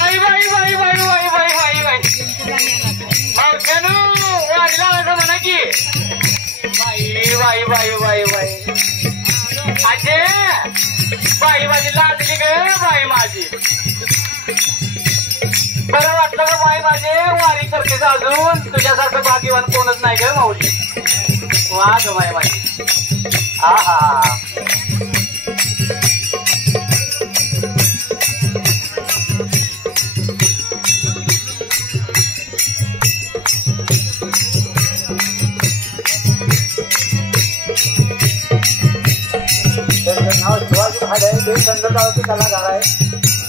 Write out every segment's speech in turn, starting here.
बाई बाई बाई बाई बाई बाई बाई बाई मावशानू वारीला असं म्हणा की बाई बाई बाई बाई बाई अजे बाई माझी लाजली ग बाई माझी. बरं वाटलं ग बाई माझे वारी करतेस अजून तुझ्यासारखं भाग्यवान कोणच नाही ग माऊली. वा ग बाई माझी. हा हा नाव शिवाजी महाराज आहे. ते संगतावरचे कलाकार आहेत.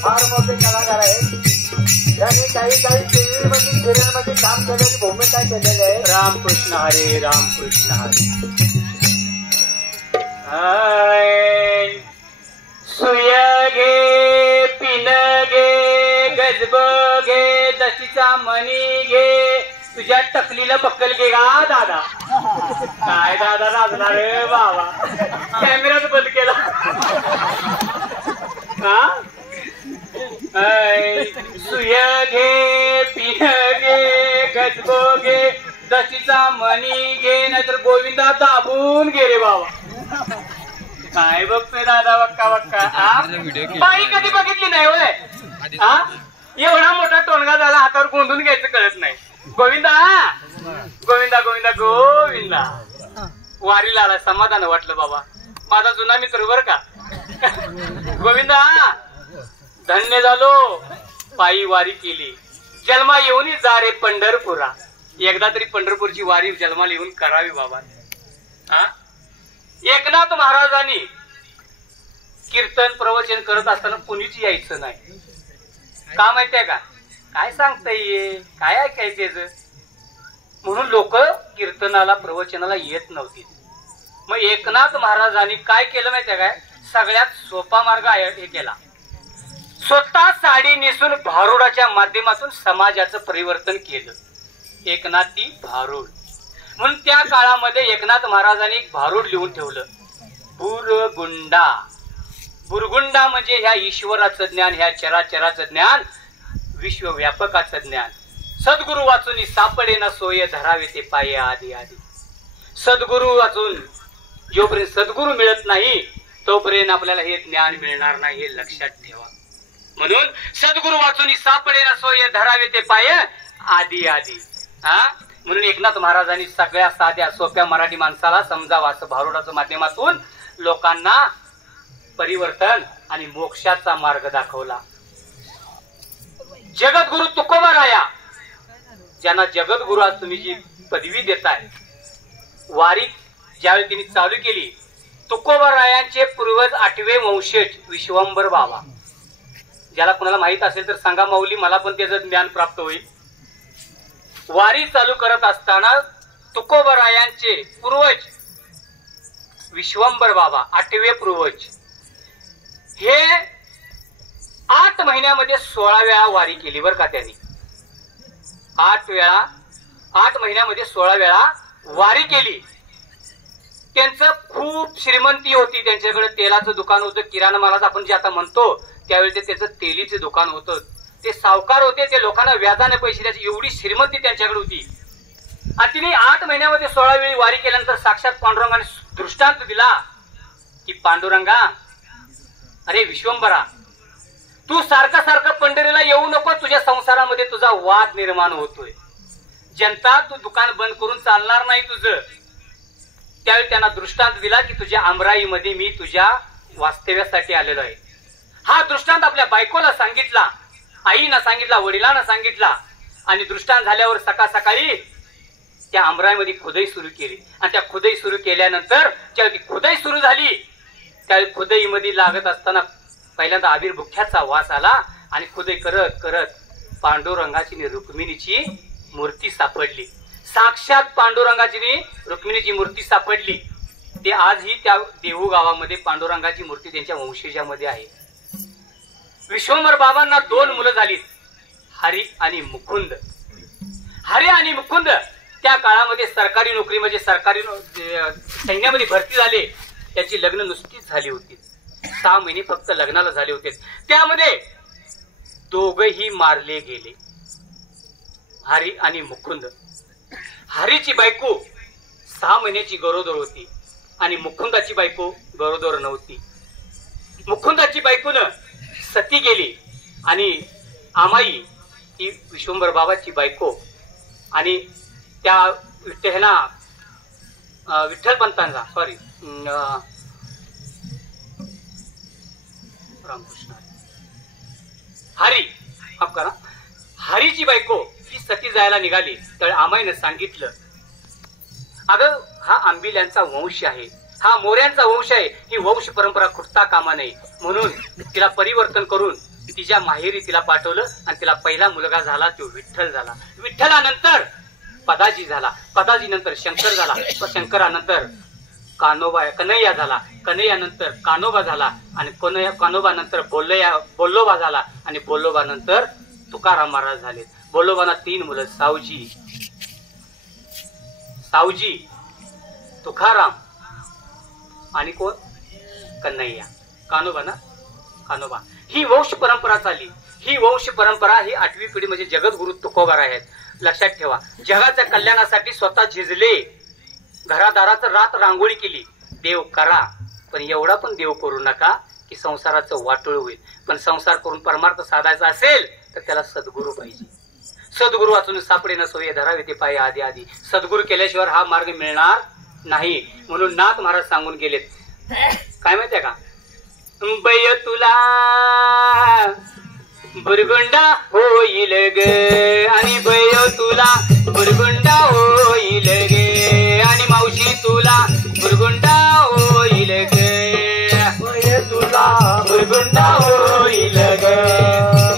फार मोठे कलाकार आहेत. त्यांनी काही काही टीव्हीमध्ये सिरियलमध्ये काम केलेली भूमिका केलेली आहे. रामकृष्ण हरे रामकृष्ण हरे. सुय घे पिन घे गजब घे दशीचा मणी घे तुझ्या टकलीला बक्कल घे गा दादा. काय दादा लाजणार रे बाबा. कॅमेराच बंद केला. हा सुय घे पिन घे गजब घे दशीचा मणी घे नाहीतर गोविंदा दाबून घे रे बाबा. काय बघतोय दादा वक्का वक्का. बाई कधी बघितली नाही होय. हा एवढा मोठा टोनगा झाला हातावर गोंधून घ्यायचं कळत नाही. गोविंदा गोविंदा गोविंदा गोविंदा. वारीला आला समाधान वाटलं बाबा. माझा जुना मित्र बर का. गोविंदा धन्य झालो. पायी वारी केली. जन्मा येऊन जा रे पंढरपुरा. एकदा तरी पंढरपूरची वारी जन्माला येऊन करावी बाबा. हा एकनाथ महाराजांनी कीर्तन प्रवचन करत असताना कुणीच यायचं नाही. का माहितीये का. काय सांगता ये काय ऐकायचं म्हणून लोक कीर्तनाला प्रवचनाला येत नव्हती. मग एकनाथ महाराजांनी काय केलं माहितीये काय. सगळ्यात सोपा मार्ग हे केला. स्वतः साडी नेसून भारुडाच्या माध्यमातून समाजाचं परिवर्तन केलं. एकनाथी भारुड म्हणून त्या काळामध्ये एकनाथ महाराजांनी एक भारुड लिहून ठेवलं. बुरगुंडा. बुरगुंडा म्हणजे ह्या ईश्वराचं ज्ञान ह्या चराचराचं ज्ञान विश्वव्यापकाचं ज्ञान. सद्गुरु वाचून सापडे ना सोय धरावे ते पाये आधी आधी. सद्गुरु वाचून जोपर्यंत सद्गुरु मिळत नाही तोपर्यंत आपल्याला हे ज्ञान मिळणार नाही हे लक्षात ठेवा. म्हणून सद्गुरु वाचून सापडे ना सोय धरावे ते पाये आधी आधी. हा म्हणून एकनाथ महाराजांनी सगळ्या साध्या सोप्या मराठी माणसाला समजावा असं भारुडाच्या माध्यमातून लोकांना परिवर्तन आणि मोक्षाचा मार्ग दाखवला. जगद्गुरु तुकोबाराया ज्यांना जगद्गुरु आज तुम्ही जी पदवी देताय. वारी ज्यावेळी त्यांनी चालू केली तुकोबारायांचे पूर्वज 8वे वंशज विश्वंभर बाबा. ज्याला कुणाला माहित असेल तर सांगा माऊली मला पण त्याचं ज्ञान प्राप्त होईल. वारी चालू करत असताना तुकोबारायांचे पूर्वज विश्वंभर बाबा 8वे पूर्वज हे 8 महिन्यामध्ये 16 वेळा वारी केली बर का. त्यांनी 8 महिन्यामध्ये 16 वेळा वारी केली. त्यांचं खूप श्रीमंती होती. त्यांच्याकडे तेलाचं दुकान होतं. किराणा मालाचं आपण जे आता म्हणतो त्यावेळी ते त्याचं तेलीचं दुकान होतं. ते सावकार होते. ते लोकांना व्याजाने पैसे द्यायचे एवढी श्रीमंती त्यांच्याकडे होती. आणि तिने 8 महिन्यामध्ये 16 वेळी वारी केल्यानंतर साक्षात पांडुरंगाने दृष्टांत दिला की पांडुरंगा अरे विश्वंभरा तू सारखं सारखं पंढरीला येऊ नको. तुझ्या संसारामध्ये तुझा वाद निर्माण होतोय. जनता तू दुकान बंद करून चालणार नाही तुझं. त्यावेळी त्यांना दृष्टांत दिला की तुझ्या अमराईमध्ये मी तुझ्या वास्तव्यासाठी आलेलो आहे. हा दृष्टांत आपल्या बायकोला सांगितला. आईना सांगितला. वडिलांना सांगितला. आणि दृष्टांत झाल्यावर सकाळ सकाळी त्या अमराईमध्ये खुदाई सुरू केली. आणि त्या खुदाई सुरू केल्यानंतर ज्यावेळी खुदाई सुरू झाली त्यावेळी खुदाईमध्ये लागत असताना पहिल्यांदा आविर्भुख्याचा वास आला. आणि खुदाई करत करत पांडुरंगाची रुक्मिणीची मूर्ती सापडली. साक्षात पांडुरंगाची रुक्मिणीची मूर्ती सापडली. ते आजही त्या देहू गावामध्ये पांडुरंगाची मूर्ती त्यांच्या वंशजामध्ये आहे. विश्वंभर बाबांना 2 मुलं झाली हरी आणि मुकुंद. हरी आणि मुकुंद त्या काळामध्ये सरकारी नोकरी म्हणजे सरकारी सैन्यामध्ये भरती झाले. त्याची लग्न नुसतीच झाली होती. 6 महिने फक्त लग्नाला झाले होते. त्यामध्ये दोघही मारले गेले, हरी आणि मुकुंद. हरीची बायको 6 महिन्याची गरोदर होती आणि मुकुंदाची बायको गरोदर नव्हती. मुकुंदाची बायकोनं सती गेली आणि आमाई ही विश्वंभर बाबाची बायको आणि त्या विठ्ठल पंतांचा सॉरी रामकृष्ण हरी माफ करा हरीची बायको ही सती जायला निघाली. तर आमाईनं सांगितलं, अगं हा आंबिल्यांचा वंश आहे, हा मोऱ्यांचा वंश आहे, ही वंश परंपरा खुटता कामा नये म्हणून तिला परिवर्तन करून तिच्या माहेरी तिला पाठवलं आणि तिला पहिला मुलगा झाला तो विठ्ठल झाला. विठ्ठलानंतर पदाजी झाला, पदाजी नंतर शंकर झाला, शंकरानंतर कन्हैया झाला, कन्हैयानंतर कान्होबा झाला आणि कान्होबा नंतर बोल्लोबा झाला आणि बोल्लोबा नंतर तुकाराम महाराज झाले. बोल्लोबांना 3 मुलं, सावजी, तुकाराम आणि कोण कन्हैया. कान्होबा. ही वंश परंपरा चालली. ही वंश परंपरा ही 8वी पिढी म्हणजे जगद्गुरु तुकोबार आहेत. लक्षात ठेवा, जगाच्या कल्याणासाठी स्वतः झिजले, घरादाराचं रात रांगोळी केली. देव करा पण एवढा पण देव करू नका की संसाराचं वाटोळ होईल. पण संसार करून परमार्थ साधायचा असेल तर त्याला सद्गुरू पाहिजे. सद्गुरू वाचून सापडे न सोये धरावे ते पाय आधी आधी. सद्गुरू केल्याशिवाय हा मार्ग मिळणार नाही. म्हणून नाथ महाराज सांगून गेलेत, काय माहितीये का, बय तुला बुरगुंडा होईल ग आणि बय तुला बुरगुंडा होईल ग आणि मावशी तुला बुरगुंडा होईल ग. बय तुला बुरगुंडा होईल ग,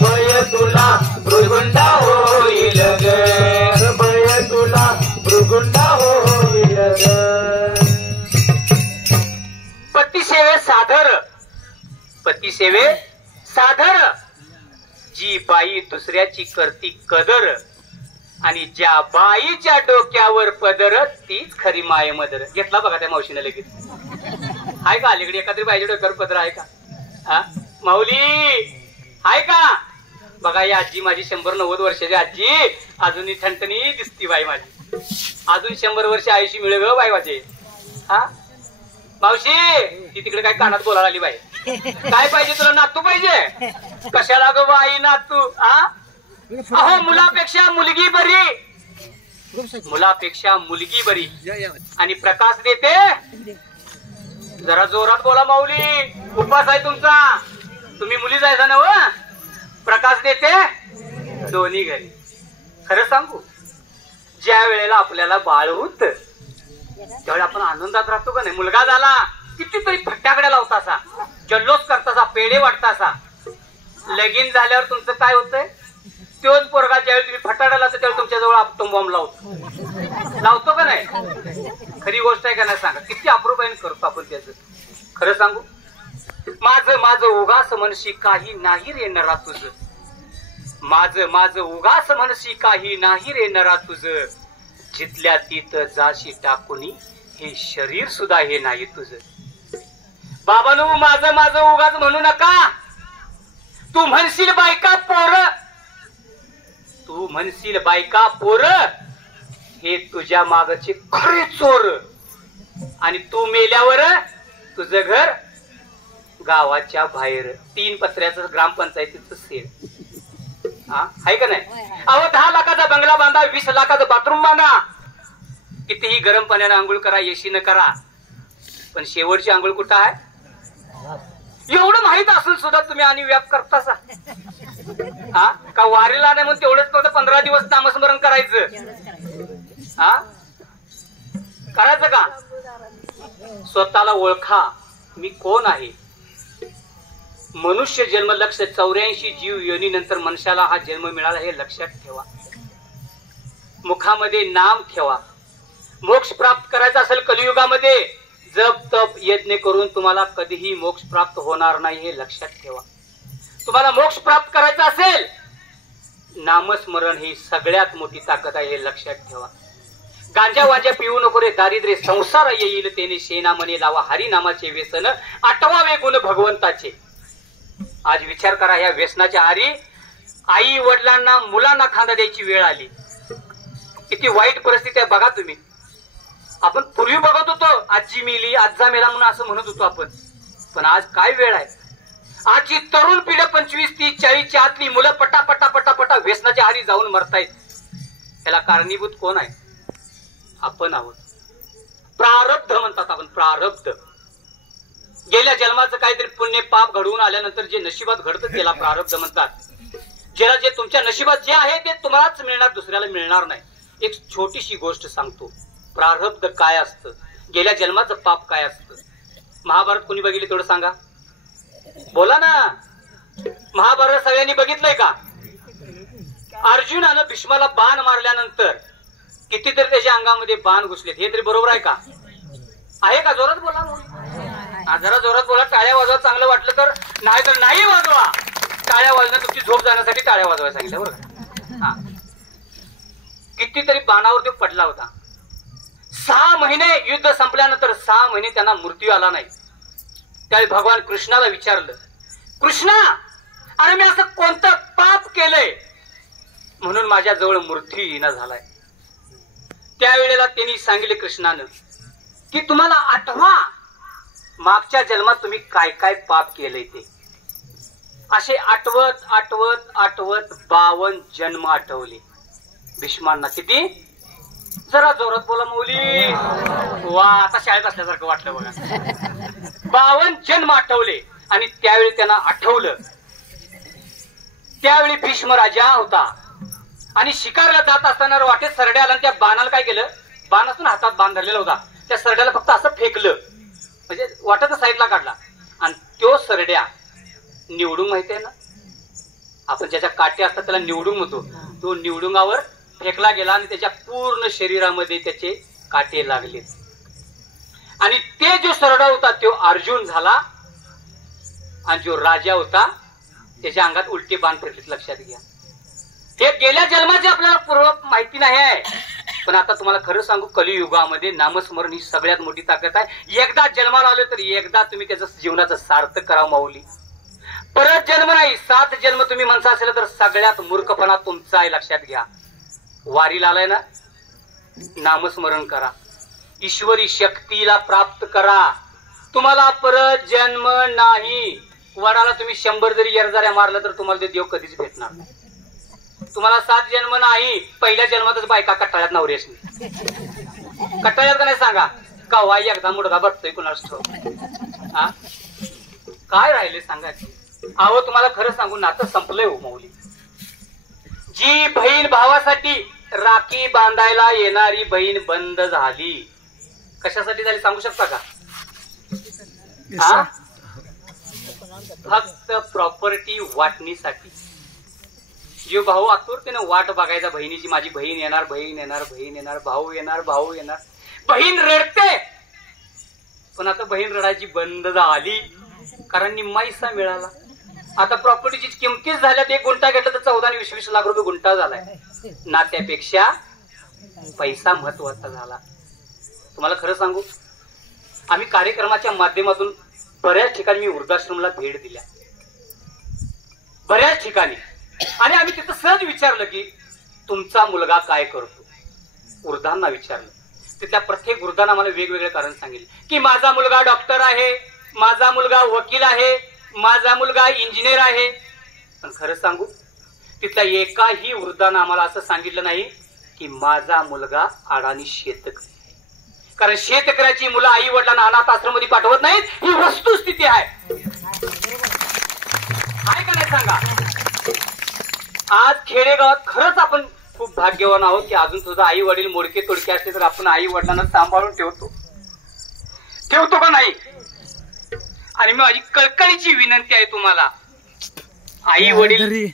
बय तुला बुरगुंडा होईल ग, बय तुला बुरगुंडा होईल ग. पतिसेवे साधर जी बाई दुसऱ्याची करती कदर आणि ज्या बाईच्या डोक्यावर पदर तीच खरी माय मदर. घेतला बघा त्या मावशीने लगेच. आहे का अलीकडे एखादी बाईच्या डोक्यावर पदर आहे का? माऊली आहे का? बघा या आजी माझी 100-90 वर्षाची आजी अजूनही ठणठणी दिसती बाई माझी. अजून 100 वर्ष आयुष्य मिळे ग बाई माझे. हा मावशी ती तिकडे काय कानात बोलायला आली बाई. काय पाहिजे तुला? नातू पाहिजे? कशाला ग बाई नातू? अहो मुलापेक्षा मुलगी बरी, मुलापेक्षा मुलगी बरी. आणि प्रकाश देते. जरा जोरात बोला माऊली, उपास आहे तुमचा. तुम्ही मुली जायचा ना व. प्रकाश देते दोन्ही घरी. खरं सांगू, ज्या वेळेला आपल्याला बाळ होत त्यावेळी आपण आनंदात राहतो का नाही? मुलगा झाला कितीतरी फटाकड्या लावतासा, जल्लोष करतासा, पेढे वाटतासा. लगीन झाल्यावर तुमचं काय होतंय? तोच पोरगा ज्यावेळी तुम्ही फटाकड्या लावतो त्यावेळी तुमच्याजवळ आटम बॉम्ब लावतो का नाही? खरी गोष्ट आहे का नाही सांगा? किती अप्रूपाने करतो आपण त्याचं. खरं सांगू, माझं उगास म्हणशी काही नाही रे नरा तुझं, माझं उगास म्हणशी काही नाही रे नरा तुझं, जिथल्या तिथं जाशी टाकुनी हे शरीर सुद्धा हे नाही तुझं. बाबांनो माझं उगाच म्हणू नका. तू म्हणशील बायका पोर, तू म्हणशील बायका पोर हे तुझ्या मागचे खरे चोर. आणि तू मेल्यावर तुझं घर गावाच्या बाहेर 3 पत्र्याचं ग्रामपंचायतीचं सेल. आहे का नाही? अहो 10 लाखाचा बंगला बांधा, 20 लाखाचं बाथरूम बांधा, कितीही गरम पाण्याने आंघोळ करा, एसीनं करा, पण शेवटची आंघोळ कुठं आहे? एवढं माहित असून सुद्धा तुम्ही आणि व्याप करतासा. का वारीला नाही म्हणून तेवढंच फक्त 15 दिवस नामस्मरण करायचं? करायचं का? स्वतःला ओळखा, मी कोण आहे. मनुष्य जन्म लक्ष 84 जीव योनीनंतर मनुष्याला हा जन्म मिळाला हे लक्षात ठेवा. मुखामध्ये नाम ठेवा. मोक्ष प्राप्त करायचा असेल कलियुगामध्ये जप तप यज्ञ करून तुम्हाला कधीही मोक्ष प्राप्त होणार नाही हे लक्षात ठेवा. तुम्हाला मोक्ष प्राप्त करायचा असेल नामस्मरण ही सगळ्यात मोठी ताकद आहे हे लक्षात ठेवा. गांजा वांजा पिऊ नको रे दारिद्र्य संसार येईल तेने शेना मने लावा हरी नामाचे व्यसन आठवावे गुण भगवंताचे. आज विचार करा, या व्यसनाच्या आरी आई वडिलांना मुलांना खांदा द्यायची वेळ आली. किती वाईट परिस्थिती आहे बघा तुम्ही. आपण पूर्वी बघत होतो आजी मेली आजा मेला म्हणून असं म्हणत होतो आपण, पण आज काय वेळ आहे. आजची तरुण पिढी 25, 30, 40च्या आतली मुलं पटापटा पटापटा व्यसनाच्या आरी जाऊन मरतायत. याला कारणीभूत कोण आहे? आपण आहोत. प्रारब्ध म्हणतात आपण, प्रारब्ध. गेल्या जन्माचं काहीतरी पुण्य पाप घडवून आल्यानंतर जे नशिबात घडतं त्याला प्रारब्ध म्हणतात. ज्याला जे तुमच्या नशिबात जे आहे ते तुम्हालाच मिळणार, दुसऱ्याला मिळणार नाही. एक छोटीशी गोष्ट सांगतो, प्रारब्ध काय असतं, गेल्या जन्माचं पाप काय असतं. महाभारत कोणी बघितले तेवढं सांगा, बोला ना. महाभारत सगळ्यांनी बघितलंय का? अर्जुनानं भीष्माला बाण मारल्यानंतर कितीतरी त्याच्या अंगामध्ये बाण घुसलेत. हे तरी बरोबर आहे का? आहे का? जोरात बोला. जरा जोरात बोला. टाळ्या वाजवा चांगलं वाटलं तर, नाही तर नाही वाजवा. टाळ्या वाजणं तुमची झोप जाण्यासाठी टाळ्या वाजवायला सांगितलं बरं का? हा, कितीतरी बाणावर तो पडला होता. 6 महिने युद्ध संपल्यानंतर 6 महिने त्यांना मृत्यू आला नाही. त्यावेळी भगवान कृष्णाला विचारलं, कृष्णा, अरे मी असं कोणतं पाप केलंय म्हणून माझ्या जवळ मृत्यू येणं झालाय. त्यावेळेला त्यांनी सांगितले कृष्णानं की तुम्हाला आठवा मागच्या जन्मात तुम्ही काय काय पाप केलंय ते. असे आठवत आठवत आठवत 52 जन्म आठवले भीष्मांना. किती? जरा जोरात बोला मौली. वा, आता शाळेत असल्यासारखं वाटलं बघा. 52 जन्म आठवले. आणि त्यावेळी त्यांना आठवलं, त्यावेळी भीष्म राजा होता आणि शिकारला जात असताना वाटेत सरड्या आला. त्या बाणाला काय केलं, बाण असून हातात बाण धरलेला होता, त्या सरड्याला फक्त असं फेकलं, म्हणजे वाटेत साईडला काढला. आणि तो सरड्या निवडून माहिती आहे ना, आपण ज्याच्या काटे असतात त्याला निवडून म्हणतो. तो निवडुंगावर फेकला गेला आणि त्याच्या पूर्ण शरीरामध्ये त्याचे काटे लागले. आणि ते जो सरडा होता तो अर्जुन झाला आणि जो राजा होता त्याच्या अंगात उलटे बाण फिरलेत. लक्षात घ्या, हे गेल्या जन्माचे आपल्याला पूर्व माहिती नाही आहे. पण आता तुम्हाला खरं सांगू, कलियुगामध्ये नामस्मरण ही सगळ्यात मोठी ताकद आहे. एकदा जन्माला आलो तर एकदा तुम्ही त्याचं जीवनाचं सार्थक करावं माऊली. परत जन्म नाही, 7 जन्म तुम्ही म्हणता असेल तर सगळ्यात मूर्खपणा तुमचा आहे. लक्षात घ्या, वारीला आलाय ना, नामस्मरण करा, ईश्वरी शक्तीला प्राप्त करा. तुम्हाला परत जन्म नाही. वडाला तुम्ही 100 जरी येरजाऱ्या मारलं तर तुम्हाला ते देव कधीच भेटणार नाही. तुम्हाला 7 जन्म नाही. पहिल्या जन्मातच बायका कटाळ्यात नवरी असली. कटाळ्यात का नाही सांगा, का वाई एकदा मुडगा बघतोय कुणाच ठेव. हा, काय राहिले सांगायचे? अहो तुम्हाला खरं सांगू, नातं संपलंय हो माऊली. जी बहीण भावासाठी राखी बांधायला येणारी बहीण बंद झाली. कशासाठी झाली सांगू शकता का? हा, फक्त प्रॉपर्टी वाटणीसाठी. जो भाऊ आतुरतेने वाट बघायचा बहिणीची, माझी बहीण येणार, बहीण येणार, बहीण येणार, भाऊ येणार, भाऊ येणार. बहीण रडते, पण आता बहीण रडायची बंद झाली, कारण निम्मा हिस्सा मिळाला. आता प्रॉपर्टीची किमतीच झाल्या. 1 गुंठा घेतला तर 14 आणि 20 लाख रुपये गुंठा झालाय. नात्यापेक्षा पैसा महत्वाचा झाला. तुम्हाला खरं सांगू, आम्ही कार्यक्रमाच्या माध्यमातून बऱ्याच ठिकाणी मी वृद्धाश्रमला भेट दिल्या, बऱ्याच ठिकाणी. आणि आम्ही तिथं सहज विचारलं की तुमचा मुलगा काय करतो. वृद्धांना विचारलं. तिथल्या प्रत्येक वृद्धांना मला वेगवेगळे कारण सांगितले की माझा मुलगा डॉक्टर आहे, माझा मुलगा वकील आहे, माझा मुलगा इंजिनियर आहे. पण खरं सांगू, तिथल्या एकाही वृद्धानं आम्हाला असं सांगितलं नाही की माझा मुलगा अडाणी शेतकरी. कारण शेतकऱ्याची मुलं आई वडिलांना अनाथ आश्रममध्ये पाठवत नाहीत, ही वस्तुस्थिती आहे. आहे का नाही सांगा? आज खेडेगावात खरंच आपण खूप भाग्यवान आहोत की अजून सुद्धा आई वडील मोडके तोडके असले तर आपण आई वडिलांना सांभाळून ठेवतो का नाही? आणि माझी कळकळीची विनंती आहे तुम्हाला, आई वडील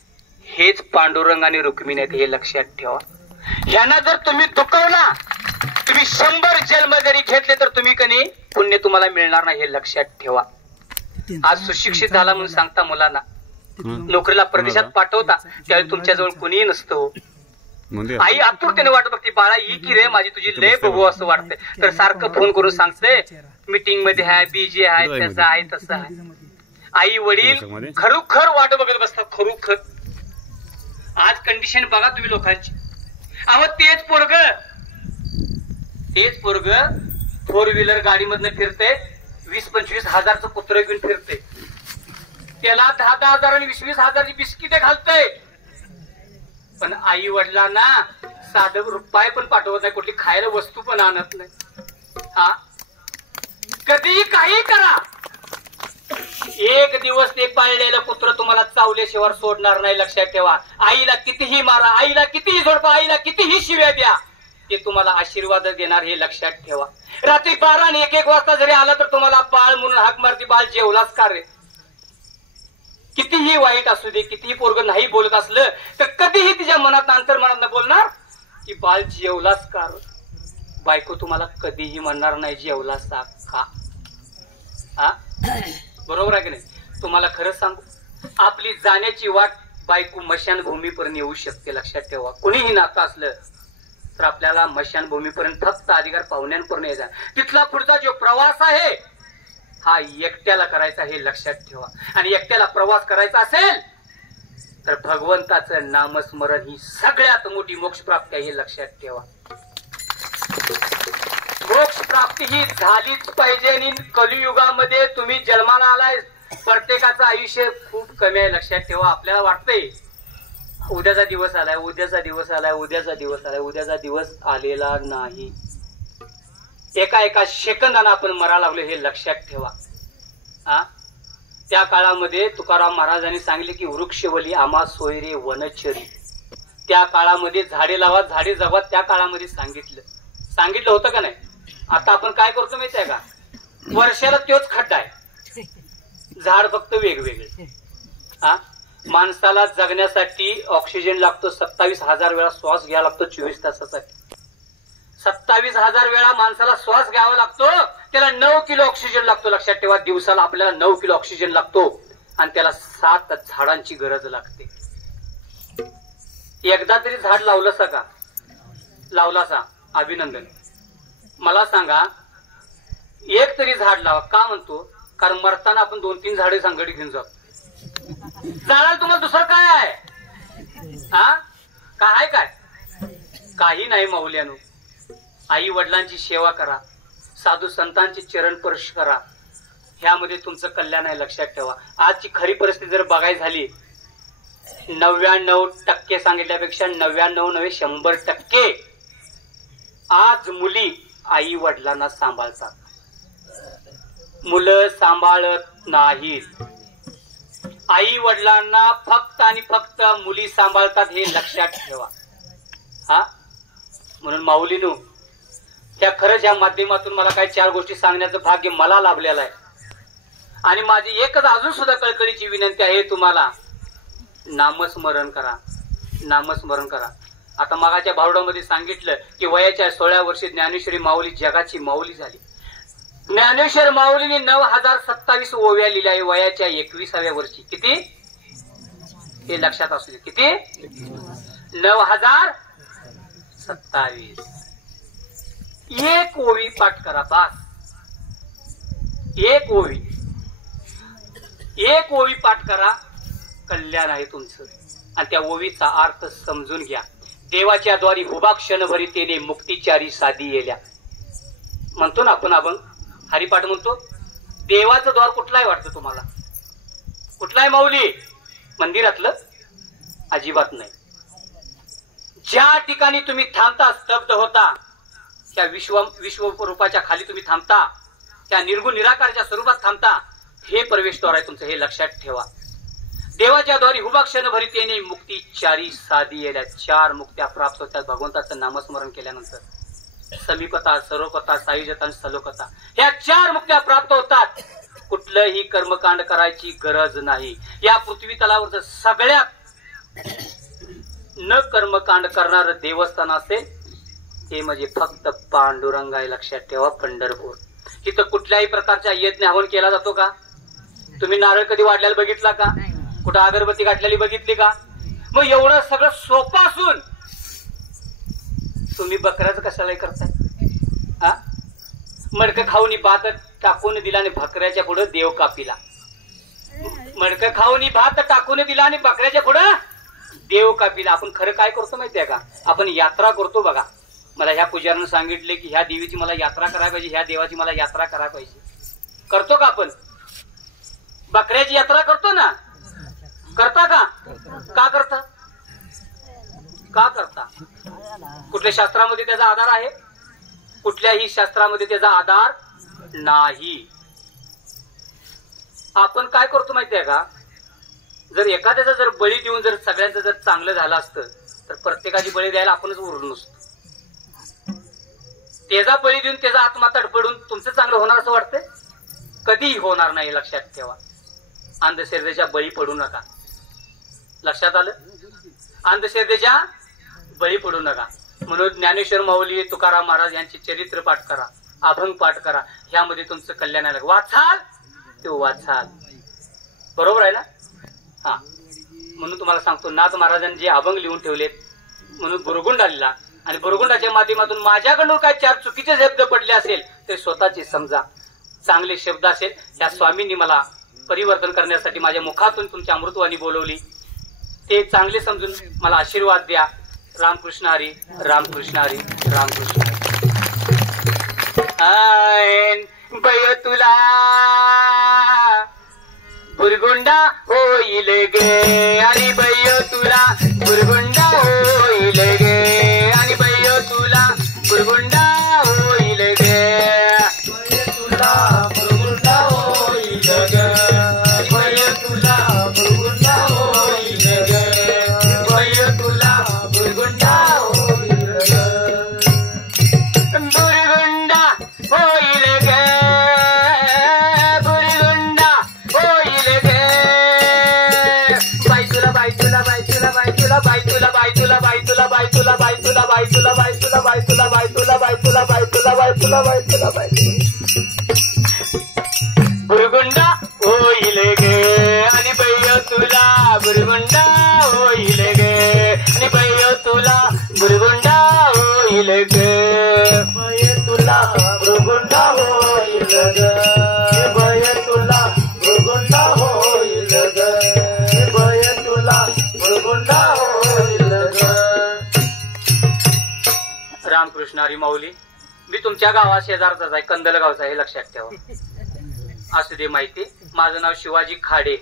हेच पांडुरंग आणि रुक्मिणी आहेत, हे लक्षात ठेवा. ह्यांना जर तुम्ही दुखवला, तुम्ही 100 जन्म जरी घेतले तर तुम्ही कधी पुण्य तुम्हाला मिळणार नाही, हे लक्षात ठेवा. आज सुशिक्षित झाला म्हणून सांगता मुलांना, नोकरीला परदेशात पाठवता, त्यावेळी तुमच्याजवळ कोणीही नसतं. आई आतुरतेने वाटत बघते, बाळा ही की रे माझी तुझी लय बघू असं वाटतंय. तर सारखं फोन करून सांगते मीटिंग मध्ये आहे, बिजी आहे, त्याचं आहे तसं आहे. आई वडील खरोखर वाट बघत बसतात. खरोखर आज कंडिशन बघा तुम्ही लोकांची. अहो तेच पोरग 4 व्हीलर गाडीमधनं फिरते, 20-25 हजारचं पुत्र घेऊन फिरते, त्याला 10-10 हजार आणि 20-20 हजारची बिस्किटे घालतय. पण आई वडिलांना साधं रुपये पण पाठवत नाही, कुठली खायला वस्तू पण आणत नाही. हा कधीही काही करा, एक दिवस ते पाळलेलं पुत्र तुम्हाला चावल्याशिवाय सोडणार नाही. लक्षात ठेवा. आईला कितीही मारा, आईला कितीही झोडपा, आईला कितीही शिव्या द्या, ते तुम्हाला आशीर्वाद देणार हे लक्षात ठेवा. रात्री 12 आणि 1-1 वाजता जरी आला तर तुम्हाला बाळ म्हणून हाक मारती, बाळ जेवलाच का रे. कितीही वाईट असू दे, कितीही पोरग नाही बोलत असलं तर कधीही तिच्या मनात अंतर्मनात बोलणार की बाळ जेवलाच का. बायको तुम्हाला कधीही म्हणणार नाही जेवलाच का. हा बरोबर आहे की नाही. तुम्हाला खरं सांगू, आपली जाण्याची वाट बायको मशानभूमीपर्यंत येऊ शकते. लक्षात ठेवा. कुणीही नातं असलं तर आपल्याला मशानभूमीपर्यंत फक्त अधिकार पाहुण्यांपर्यंत यायचा. तिथला पुढचा जो प्रवास आहे हा एकट्याला करायचा हे लक्षात ठेवा. आणि एकट्याला प्रवास करायचा असेल तर भगवंताचं नामस्मरण ही सगळ्यात मोठी मोक्ष प्राप्ती आहे हे लक्षात ठेवा. मोक्ष प्राप्ती ही झालीच पाहिजे. आणि कलियुगामध्ये तुम्ही जन्माला आलाय, प्रत्येकाचं आयुष्य खूप कमी आहे. लक्षात ठेवा. आपल्याला वाटतंय उद्याचा दिवस आलाय, उद्याचा दिवस आलाय, उद्याचा दिवस आलाय, उद्याचा दिवस आलेला नाही. एका सेकंदानं आपण मरा लागलो हे लक्षात ठेवा. हा त्या काळामध्ये तुकाराम महाराजांनी सांगितले की वृक्षवली आम्हा सोयरे वनचरी. त्या काळामध्ये झाडे लावा, झाडे जगवा. त्या काळामध्ये सांगितलं होतं का नाही. आता आपण काय करतो माहिती आहे का, वर्षाला तोच खड्डा आहे, झाड फक्त वेगवेगळे. हा माणसाला जगण्यासाठी ऑक्सिजन लागतो, 27,000 वेळा श्वास घ्यावा लागतो 24 तासासाठी. 27,000 वेळा माणसाला श्वास घ्यावा लागतो, त्याला 9 किलो ऑक्सिजन लागतो. लक्षात ठेवा. दिवसाला आपल्याला 9 किलो ऑक्सिजन लागतो आणि त्याला 7 झाडांची गरज लागते. एकदा तरी झाड लावलं का? लावलासा अभिनंदन. मला सांगा, एक तरी झाड लावा. का म्हणतो? कारण मरताना आपण 2-3 झाडे सांगडी घेऊन जातो. झाडाला तुम्हाला दुसरं काय आहे? हा काय काय? काही नाही माऊल्यानो. आई वडिलांची सेवा करा, साधू संतांचे चरण स्पर्श करा, ह्यामध्ये तुमचं कल्याण आहे. लक्षात ठेवा. आजची खरी परिस्थिती जर बघायची झाली, 99% सांगितल्यापेक्षा 99 नव्हे 100% आज मुली आई वडिलांना सांभाळतात, मुलं सांभाळत नाहीत. आई वडिलांना फक्त आणि फक्त मुली सांभाळतात हे लक्षात ठेवा. हा म्हणून माऊलीनो, त्या खरंच या माध्यमातून मला काही 4 गोष्टी सांगण्याचं भाग्य मला लाभलेलं आहे. आणि माझी एकच अजून सुद्धा कळकळीची विनंती आहे तुम्हाला, नामस्मरण करा, नामस्मरण करा. आता मागाच्या भारुडामध्ये सांगितलं की वयाच्या 16 वर्षी ज्ञानेश्वरी माऊली जगाची माऊली झाली. ज्ञानेश्वर माऊलीने 9,027 ओव्या लिहिल्या आहे वयाच्या 21व्या वर्षी. किती हे लक्षात असू दे. किती? 9,027. एक ओवी पाठ करा बास. एक ओवी पाठ करा, कल्याण आहे तुमचं. आणि त्या ओवीचा अर्थ समजून घ्या. देवाच्या द्वारी हुबा क्षणभरी तेने मुक्तिचारी साधी येल्या. म्हणतो ना आपण हरिपाठ म्हणतो. देवाचं द्वार कुठलं आहे वाटतं तुम्हाला? कुठलं आहे माऊली? मंदिरातलं? अजिबात नाही. ज्या ठिकाणी तुम्ही थांबता, स्तब्ध होता, त्या विश्वरूपाच्या खाली तुम्ही थांबता, त्या निर्गुण निराकारच्या स्वरूपात थांबता, हे प्रवेशद्वार आहे तुमचं हे लक्षात ठेवा. देवाच्या द्वारी हुबा क्षणभरी तेने मुक्तिचारी साधी येल्या. 4 मुक्त्या प्राप्त होतात भगवंताचं नामस्मरण केल्यानंतर. समीपता, सरोपता, सायुजता आणि सलोकता, ह्या 4 मुक्त्या प्राप्त होतात. कुठलंही कर्मकांड करायची गरज नाही. या पृथ्वी तलावरचं सगळ्यात न कर्मकांड करणारं देवस्थान असेल ते म्हणजे फक्त पांडुरंग आहे. लक्षात ठेवा. पंढरपूर. तिथं कुठल्याही प्रकारचा यज्ञ हवन केला जातो का? तुम्ही नारळ कधी वाढलेला बघितला का? कुठं अगरबत्ती घातलेली बघितली का? मग एवढं सगळं सोपं असून तुम्ही बकऱ्याचं कशाला करताय? हा, मडकं खाऊन भात टाकून दिला आणि बकऱ्याच्या पुढं देव कापिला. मडकं खाऊन भात टाकून दिला आणि बकऱ्याच्या पुढं देव कापिला. आपण खरं काय करतो माहितीये का? आपण यात्रा करतो बघा. मला ह्या पुजाऱ्यानं सांगितले की ह्या देवीची मला यात्रा करायला पाहिजे, ह्या देवाची मला यात्रा करायला पाहिजे. करतो का आपण? बकऱ्याची यात्रा करतो ना? करता का? का करता? का करता? कुठल्या शास्त्रामध्ये त्याचा आधार आहे? कुठल्याही शास्त्रामध्ये त्याचा आधार नाही. आपण काय करतो माहितीये का? जर एखाद्याचा जर बळी देऊन जर सगळ्यांचं जर चांगलं झालं असतं तर प्रत्येकाची बळी द्यायला आपणच उरलो नसतो. त्याचा बळी देऊन त्याचा आत्मा तडफडून तुमचं चांगलं होणार असं वाटतंय? कधीही होणार नाही. लक्षात ठेवा. अंधश्रद्धेच्या बळी पडू नका. लक्षात आलं? अंधश्रद्धेच्या बळी पडू नका. म्हणून ज्ञानेश्वर माऊली, तुकाराम महाराज यांचे चरित्र पाठ करा, अभंग पाठ करा. ह्यामध्ये तुमचं कल्याण आहे. वाचाल ते वाचाल. बरोबर आहे ना? हा, म्हणून तुम्हाला सांगतो, नाथ महाराजांनी जे अभंग लिहून ठेवलेत म्हणून बुरगुंड आलेला, आणि बुरगुंडाच्या माध्यमातून माझ्याकडून काय 4 चुकीचे शब्द पडले असेल ते स्वतःचे समजा. चांगले शब्द असेल त्या स्वामींनी मला परिवर्तन करण्यासाठी माझ्या मुखातून तुमची अमृतवाणी बोलवली. ते चांगले समजून मला आशीर्वाद द्या. रामकृष्ण हरी, रामकृष्ण हरी, रामकृष्ण हरी. बय तुला बुरगुंडा होईल गे, आणि बय तुला बुरगुंडा होईल गे, आणि बय तुला बुरगुंडा होईल गे. बय तुला बुरगुंडा होईल गे, बय तुला बुरगुंडा होईल गे, बय तुला बुरगुंडा होईल गे. बुरगुंडा होईल गे, बुरगुंडा होईल गे. बायतुला बायतुला बायतुला बायतुला बायतुला बायतुला बायतुला बायतुला बायतुला बायतुला बायतुला बायतुला बायतुला बायतुला बायतुला बायतुला बायतुला बायतुला. बुरगुंडा होईल गे, आणि बय तुला बुरगुंडा होईल गे, आणि बय तुला बुरगुंडा होईल गे. बय तुला बुरगुंडा होईल गे, बय तुला बुरगुंडा होईल गे, बय तुला बुरगुंडा होईल गे. रामकृष्ण हरी माऊली. मी तुमच्या गावा शेजारचाच आहे, कंदल गावचा, हे लक्षात ठेवा. असू दे माहिती. माझं नाव शिवाजी खाडे.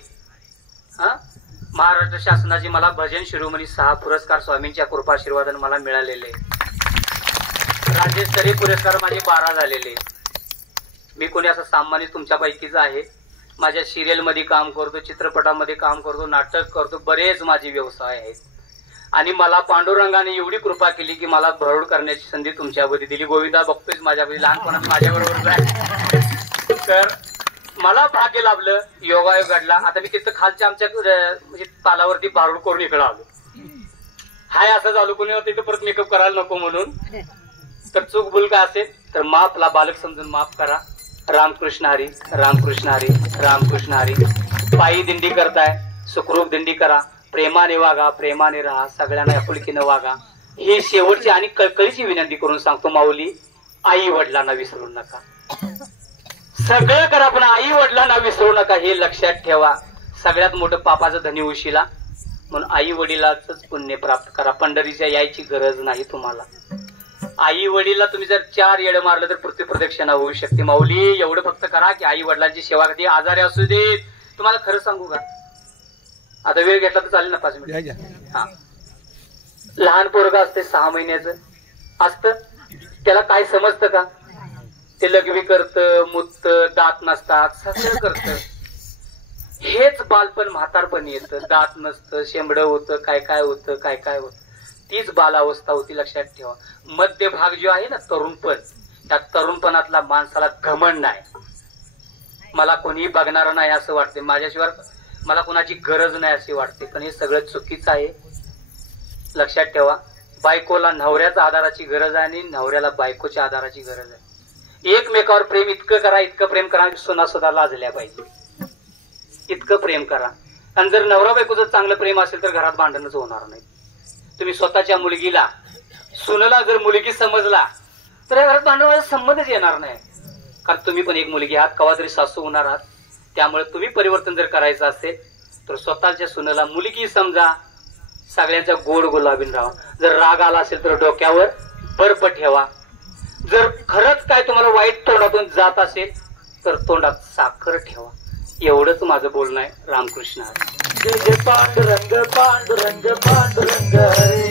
महाराष्ट्र शासनाची मला भजन शिरोमणी 6 पुरस्कार स्वामींच्या कृपाशीर्वादाने मला मिळालेले. राज्यस्तरीय पुरस्कार माझे 12 झालेले. मी कोणी असं सामान्य तुमच्यापैकीच आहे. माझ्या सिरियल मध्ये काम करतो, चित्रपटामध्ये काम करतो, नाटक करतो, बरेच माझे व्यवसाय आहेत. आणि मला पांडुरंगाने एवढी कृपा केली की मला भरड करण्याची संधी तुमच्यामध्ये दिली. गोविंदा बघतोय माझ्यामध्ये, लहानपणात माझ्याबरोबर आहे. तर मला भाग्य लाभलं, योगायोग घडला. आता मी तिथं खालच्या आमच्या म्हणजे तालावरती भारूड करून इकडे आलो. हाय असं झालो, कोणी तिथं परत मेकअप करायला नको म्हणून. तर चूक भूल का असेल तर माफला बालक समजून माफ करा. रामकृष्ण हरी, रामकृष्ण हरी, रामकृष्ण हरी. पायी दिंडी करताय, सुखरूप दिंडी करा. प्रेमाने वागा, प्रेमाने राहा, सगळ्यांना आपुलकीनं वागा. ही शेवटची आणि कळकळीची विनंती करून सांगतो माऊली. आई वडिलांना विसरू नका. सगळं करा पण आई वडिलांना विसरू नका, हे लक्षात ठेवा. सगळ्यात मोठं पापाचं धनी उशिला, म्हणून आई वडिलाच पुण्य प्राप्त करा. पंढरीच्या यायची गरज नाही तुम्हाला. आई वडीलला तुम्ही जर 4 येड मारलं तर पृथ्वी प्रदक्षिणा होऊ शकते. माऊली एवढं फक्त करा की आई वडिलांची सेवा कधी आजारी असू देत. तुम्हाला खरं सांगू का, आता वेळ घेतला तर चालेल ना 5 मिनिट. हा, लहान पोरगा असते 6 महिन्याचं असतं, त्याला काय समजतं का? ते लघवी करतं, मुततं, दात नसतात, सगळं करतं. हेच बालपण म्हातारपण येतं. दात नसतं, शेंबडं होतं, काय काय होतं, काय काय होतं. तीच बालावस्था होती. लक्षात ठेवा. मध्य भाग जो आहे ना तरुणपण, त्या तरुणपणातला माणसाला घमंड आहे. मला कोणीही बघणार नाही असं वाटते, माझ्याशिवाय मला कोणाची गरज नाही अशी वाटते. पण हे सगळं चुकीचं आहे. लक्षात ठेवा. बायकोला नवऱ्याच्या आधाराची गरज आहे आणि नवऱ्याला बायकोच्या आधाराची गरज आहे. एकमेकावर प्रेम इतकं करा, इतकं प्रेम करा, सुना सुद्धा लाजल्या पाहिजे. इतकं प्रेम करा. आणि जर नवरा बायकोचं चांगलं प्रेम असेल तर घरात भांडणच होणार नाही. तुम्ही स्वतःच्या मुलगीला सुनेला जर मुलगी समजला तर या घरात भांडणाचा संबंधच येणार नाही. कारण तुम्ही पण एक मुलगी आहात, कवा तरी सासू होणार आहात. त्यामुळे तुम्ही परिवर्तन जर करायचं असेल तर स्वतःच्या सुनेला मुलगी समजा, सगळ्यांचा गोड गुलाबीन राहा. जर राग आला असेल तर डोक्यावर बर्फ ठेवा. जर खरंच काय तुम्हाला वाईट तोंडातून जात असेल तर तोंडात साखर ठेवा. एवढंच माझं बोलणं आहे. रामकृष्ण हरी. जय जय पांडुरंग पांडुरंग पांडुरंग हरे.